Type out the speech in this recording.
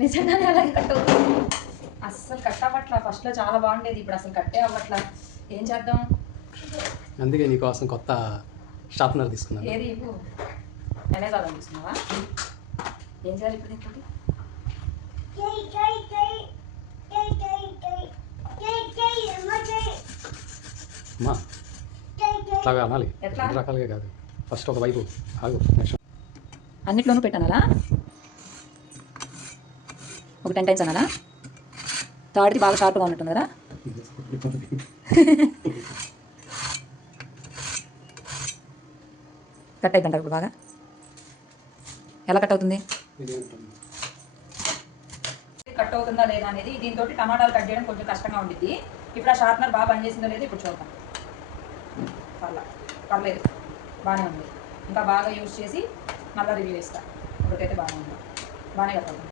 నిజంగానే అలాగే కట్ అవుతుంది అస్సలు కట్ అవ్వట్లా. ఫస్ట్లో చాలా బాగుండేది. ఇప్పుడు అసలు కట్టే అవ్వట్లా. ఏం చేద్దాం? అందుకే నీకోసం కొత్త షార్ప్నర్ తీసుకున్నాను. ఏది ఇవ్వు? నేనే కాదని చూస్తున్నావా ఏం చేయాలి ఇప్పుడు ఇప్పుడు అమ్మా అట్లాగా అనాలి. ఎట్లా? రెండు రకాలుగా కాదు. ఫస్ట్ ఒక వైపు ఆగు నెక్స్ట్. అన్నిట్లోనూ పెట్టానా ఒక టెన్ టైమ్స్ అనాలా? థర్డ్ది బాగా షార్ప్గా ఉన్నట్టుంది కదా? కట్ అవుతుంటారు ఇప్పుడు బాగా. ఎలా కట్ అవుతుంది? కట్ అవుతుందా లేదా అనేది దీంతో టమాటాలు కట్ చేయడం కొంచెం కష్టంగా ఉండిద్ది. ఇప్పుడు ఆ షార్ప్నర్ బాగా పనిచేసిందో లేదో ఇప్పుడు చూద్దాం. పర్లా పర్లేదు. బాగానే ఉంది. ఇంకా బాగా యూజ్ చేసి మళ్ళీ రివ్యూ ఇస్తా ఇప్పటికైతే బాగానే ఉంది. బాగానే కట్ అవుతుంది.